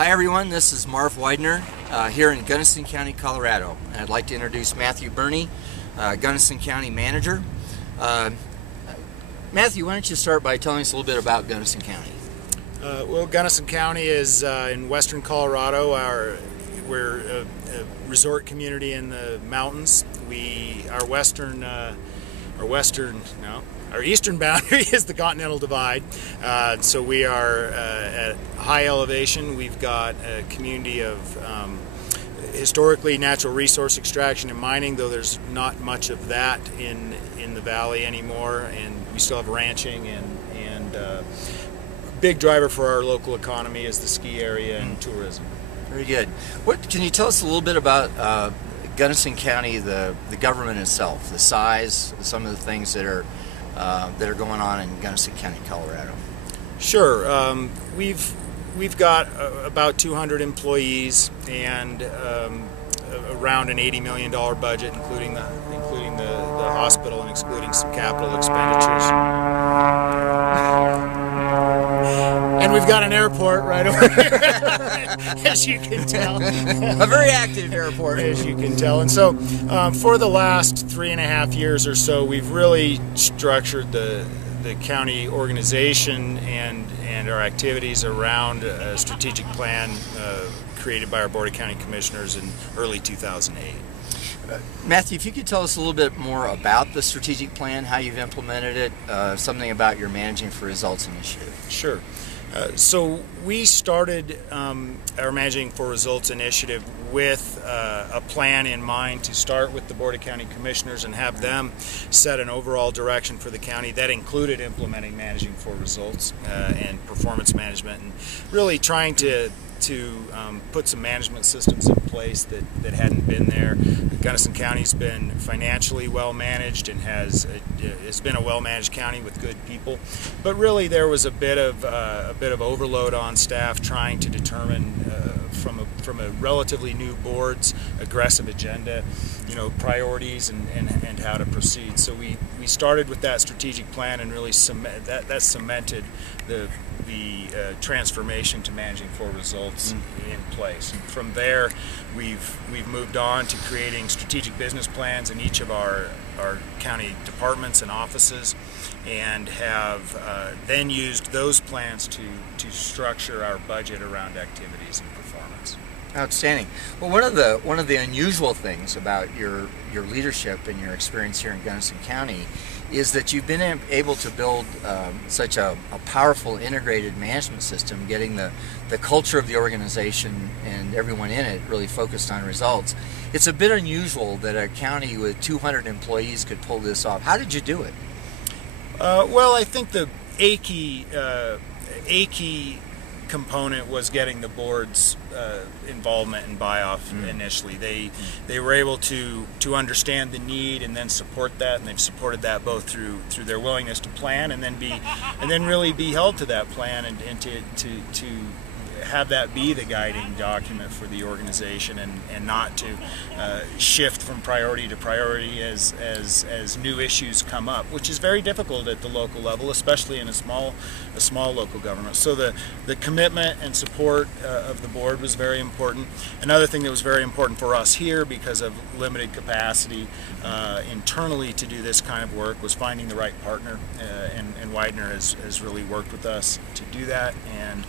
Hi everyone, this is Marv Widener here in Gunnison County, Colorado. I'd like to introduce Matthew Birnie, Gunnison County Manager. Matthew, why don't you start by telling us a little bit about Gunnison County? Well, Gunnison County is in western Colorado. We're a resort community in the mountains. Our eastern boundary is the Continental Divide, so we are at high elevation. We've got a community of historically natural resource extraction and mining, though there's not much of that in the valley anymore, and we still have ranching and big driver for our local economy is the ski area and tourism. Very good. Can you tell us a little bit about Gunnison County, the government itself, the size, some of the things that are going on in Gunnison County, Colorado? Sure. We've got about 200 employees and around an $80 million budget, including the hospital and excluding some capital expenditures. And we've got an airport right over here, as you can tell. A very active airport. As you can tell. And so for the last 3.5 years or so, we've really structured the county organization and our activities around a strategic plan created by our Board of County Commissioners in early 2008. Matthew, if you could tell us a little bit more about the strategic plan, how you've implemented it, something about your Managing for Results initiative. Sure. So we started our Managing for Results initiative with a plan in mind to start with the Board of County Commissioners and have them set an overall direction for the county that included implementing Managing for Results and performance management, and really trying to put some management systems in place that hadn't been there. Gunnison County's been financially well managed and it's been a well managed county with good people, but really there was a bit of overload on staff trying to determine from a relatively new board's aggressive agenda, priorities and how to proceed. So we started with that strategic plan and really that cemented the transformation to Managing for Results in place. And from there, we've moved on to creating strategic business plans in each of our county departments and offices, and have then used those plans to structure our budget around activities and performance. Outstanding. Well, one of the unusual things about your leadership and your experience here in Gunnison County is that you've been able to build such a powerful integrated management system, getting the culture of the organization and everyone in it really focused on results. It's a bit unusual that a county with 200 employees could pull this off. How did you do it? Well, I think the key component was getting the board's involvement and buy-off initially. They were able to understand the need and then support that, and they've supported that both through their willingness to plan and then really be held to that plan and to have that be the guiding document for the organization and not to shift from priority to priority as new issues come up, which is very difficult at the local level, especially in a small local government. So the commitment and support of the board was very important. Another thing that was very important for us here, because of limited capacity internally to do this kind of work, was finding the right partner, and Widener has really worked with us to do that, and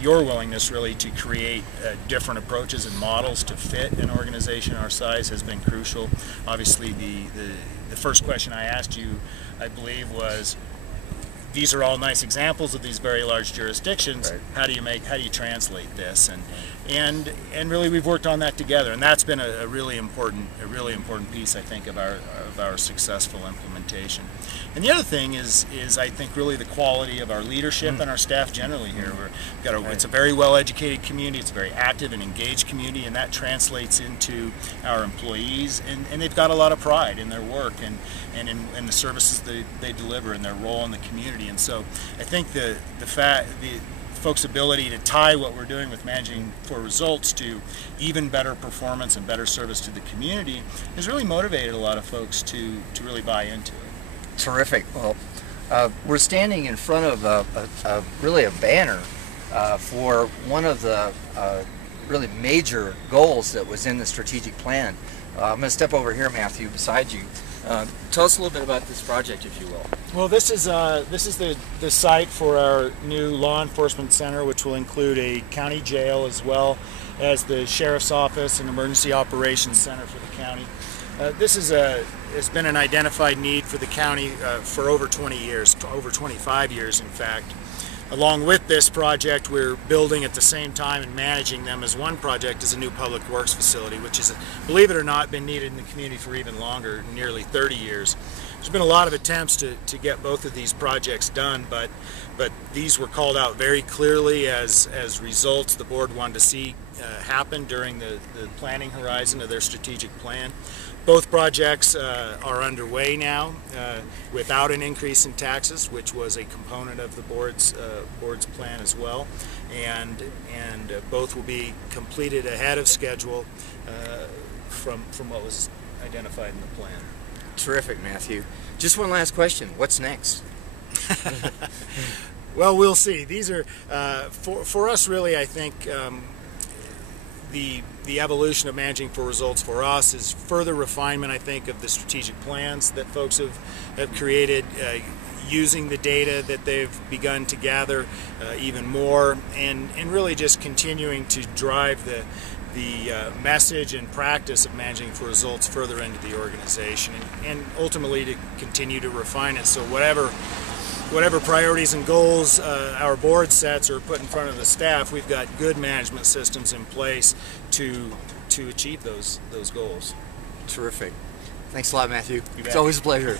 your willingness really to create different approaches and models to fit an organization our size has been crucial. Obviously, the first question I asked you, I believe, was, these are all nice examples of these very large jurisdictions. Right. How do you translate this? And really, we've worked on that together, and that's been a really important piece, I think, of our successful implementation. And the other thing is I think really the quality of our leadership and our staff generally here. It's a very well-educated community. It's a very active and engaged community, and that translates into our employees. And they've got a lot of pride in their work and in the services they deliver and their role in the community. And so I think the folks' ability to tie what we're doing with Managing for Results to even better performance and better service to the community has really motivated a lot of folks to really buy into it. Terrific. Well, we're standing in front of really a banner for one of the really major goals that was in the strategic plan. I'm going to step over here, Matthew, beside you. Tell us a little bit about this project, if you will. Well, this is the site for our new law enforcement center, which will include a county jail as well as the sheriff's office and emergency operations center for the county. This has been an identified need for the county for over 20 years, over 25 years in fact. Along with this project, we're building at the same time and managing them as one project as a new public works facility, which is, believe it or not, been needed in the community for even longer, nearly 30 years. There's been a lot of attempts to get both of these projects done, but these were called out very clearly as results the board wanted to see happen during the planning horizon of their strategic plan. Both projects are underway now without an increase in taxes, which was a component of the board's plan as well, and both will be completed ahead of schedule from what was identified in the plan. Terrific, Matthew. Just one last question. What's next? Well, we'll see. These are for us really. I think the evolution of managing for results for us is further refinement, I think, of the strategic plans that folks have created, using the data that they've begun to gather even more, and really just continuing to drive the message and practice of managing for results further into the organization, and ultimately to continue to refine it so whatever priorities and goals our board sets or put in front of the staff, we've got good management systems in place to achieve those goals. Terrific. Thanks a lot, Matthew. You bet. It's always a pleasure.